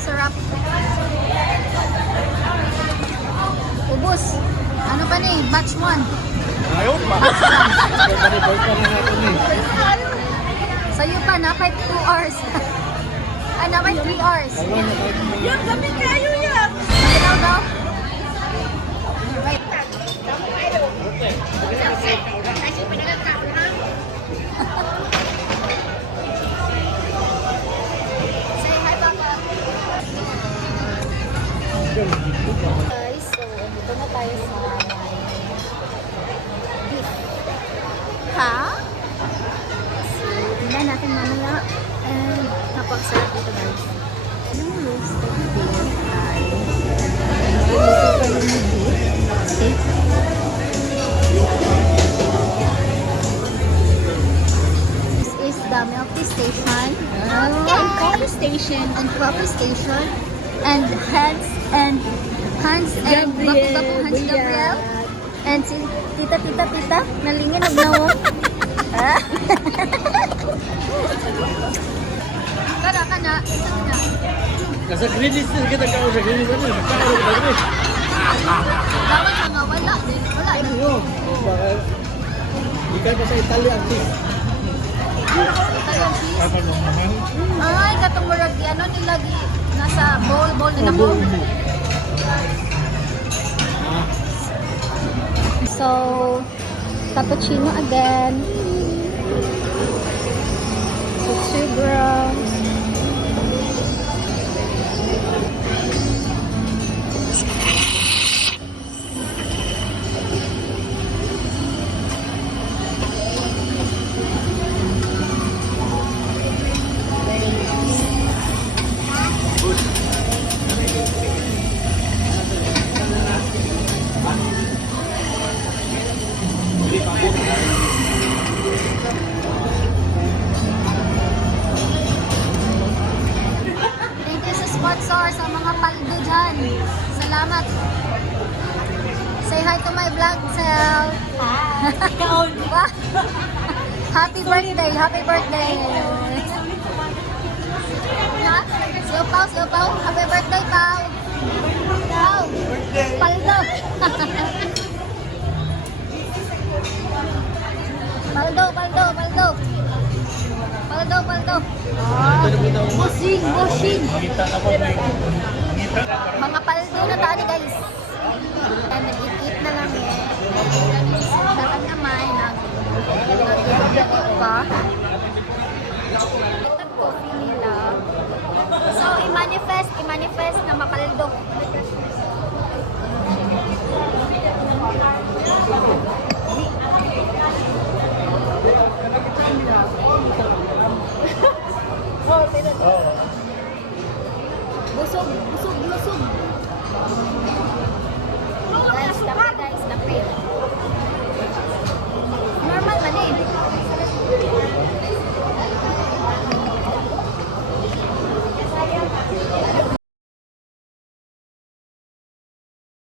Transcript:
Sarap. Ubus. Ano pa ni? Batch 1. Ayaw pa. Sa'yo pa, napay 2 hours. Napay 3 hours. Yan, kami kayo yan. Ano daw? Right. Say hi, Papa. Guys, so dito na tayo sa beef. Ha? So, tingnan natin mamaya. And napakasarap dito, guys. Yung roasted beef ay okay. This is the Milky Station. And coffee station. And coffee station. And Hans and Baku Hans Gabriel. And si Tita nalingin nagnaw. Kana. Nasa Greenwich din kita kao sa Greenwich. Dapat nga wala din. Wala din. Ikan pa sa Italia ang tis. Apa naman? Ay, katong murag ano nila nasa bowl nila mo. So, cappuccino again. So, 2 grams. Thank you sa sponsor, sa mga paldo dyan. Salamat. Say hi to my vlog self. Happy birthday, happy birthday. Ha? Siyo Pao, happy birthday, Pao. Pao, paldo. Paldo. Bossing. Mga paldo na tani, guys. And nag-eat na lang eh. Dapat naman nag-eat pa. Ito coffee nila. So, i-manifest na mapaldo. Oh,